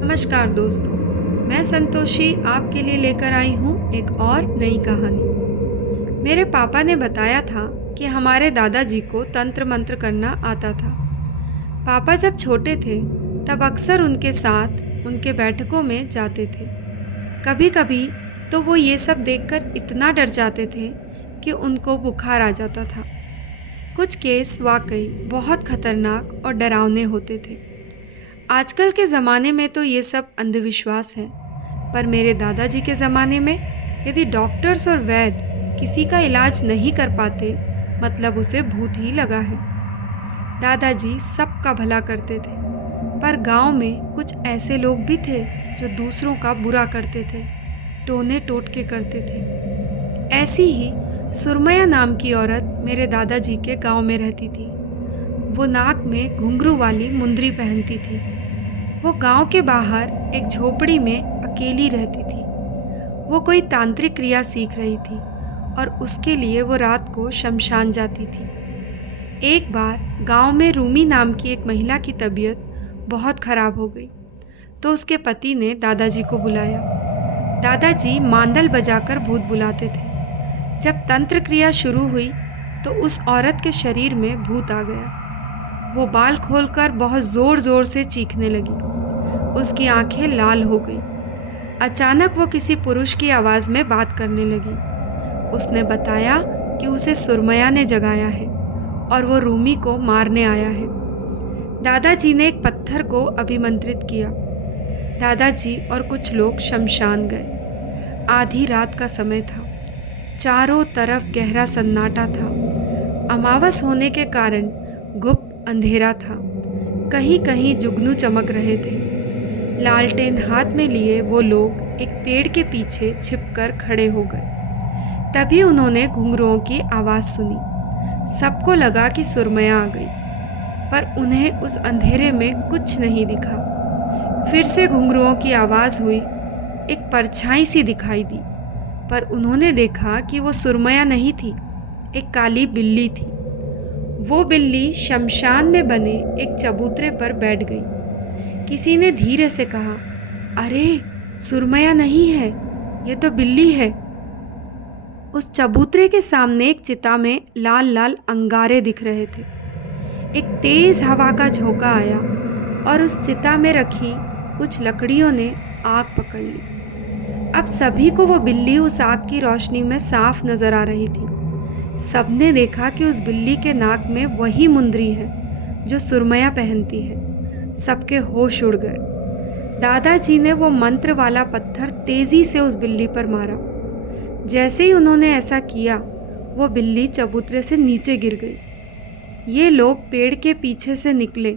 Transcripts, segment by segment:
नमस्कार दोस्तों, मैं संतोषी आपके लिए लेकर आई हूँ एक और नई कहानी। मेरे पापा ने बताया था कि हमारे दादाजी को तंत्र मंत्र करना आता था। पापा जब छोटे थे तब अक्सर उनके साथ उनके बैठकों में जाते थे। कभी कभी तो वो ये सब देखकर इतना डर जाते थे कि उनको बुखार आ जाता था। कुछ केस वाकई बहुत खतरनाक और डरावने होते थे। आजकल के ज़माने में तो ये सब अंधविश्वास है, पर मेरे दादाजी के ज़माने में यदि डॉक्टर्स और वैद्य किसी का इलाज नहीं कर पाते, मतलब उसे भूत ही लगा है। दादाजी सबका भला करते थे, पर गांव में कुछ ऐसे लोग भी थे जो दूसरों का बुरा करते थे, टोने टोटके करते थे। ऐसी ही सुरमया नाम की औरत मेरे दादाजी के गांव में रहती थी। वो नाक में घुंघरू वाली मुंदरी पहनती थी। वो गांव के बाहर एक झोपड़ी में अकेली रहती थी। वो कोई तांत्रिक क्रिया सीख रही थी और उसके लिए वो रात को शमशान जाती थी। एक बार गांव में रूमी नाम की एक महिला की तबीयत बहुत ख़राब हो गई, तो उसके पति ने दादाजी को बुलाया। दादाजी मांदल बजाकर भूत बुलाते थे। जब तंत्र क्रिया शुरू हुई तो उस औरत के शरीर में भूत आ गया। वो बाल खोलकर बहुत ज़ोर ज़ोर से चीखने लगी। उसकी आंखें लाल हो गई। अचानक वो किसी पुरुष की आवाज़ में बात करने लगी। उसने बताया कि उसे सुरमया ने जगाया है और वो रूमी को मारने आया है। दादाजी ने एक पत्थर को अभिमंत्रित किया। दादाजी और कुछ लोग शमशान गए। आधी रात का समय था। चारों तरफ गहरा सन्नाटा था। अमावस होने के कारण गुप्त अंधेरा था। कहीं कहीं जुगनू चमक रहे थे। लालटेन हाथ में लिए वो लोग एक पेड़ के पीछे छिपकर खड़े हो गए। तभी उन्होंने घुंघरुओं की आवाज़ सुनी। सबको लगा कि सुरमया आ गई, पर उन्हें उस अंधेरे में कुछ नहीं दिखा। फिर से घुंघरुओं की आवाज़ हुई। एक परछाई सी दिखाई दी, पर उन्होंने देखा कि वो सुरमया नहीं थी, एक काली बिल्ली थी। वो बिल्ली शमशान में बने एक चबूतरे पर बैठ गई। किसी ने धीरे से कहा, अरे सुरमया नहीं है, ये तो बिल्ली है। उस चबूतरे के सामने एक चिता में लाल लाल अंगारे दिख रहे थे। एक तेज हवा का झोंका आया और उस चिता में रखी कुछ लकड़ियों ने आग पकड़ ली। अब सभी को वो बिल्ली उस आग की रोशनी में साफ नजर आ रही थी। सबने देखा कि उस बिल्ली के नाक में वही मुंदरी है जो सुरमया पहनती है। सबके होश उड़ गए। दादाजी ने वो मंत्र वाला पत्थर तेजी से उस बिल्ली पर मारा। जैसे ही उन्होंने ऐसा किया, वो बिल्ली चबूतरे से नीचे गिर गई। ये लोग पेड़ के पीछे से निकले,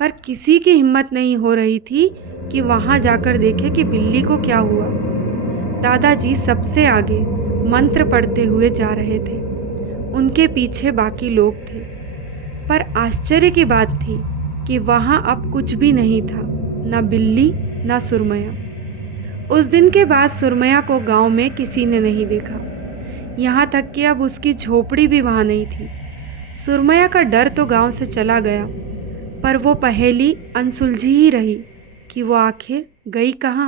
पर किसी की हिम्मत नहीं हो रही थी कि वहाँ जाकर देखे कि बिल्ली को क्या हुआ। दादाजी सबसे आगे मंत्र पढ़ते हुए जा रहे थे। उनके पीछे बाकी लोग थे, पर आश्चर्य की बात थी कि वहाँ अब कुछ भी नहीं था, ना बिल्ली ना सुरमया। उस दिन के बाद सुरमया को गांव में किसी ने नहीं देखा, यहाँ तक कि अब उसकी झोपड़ी भी वहाँ नहीं थी। सुरमया का डर तो गांव से चला गया, पर वो पहेली अनसुलझी ही रही कि वो आखिर गई कहाँ।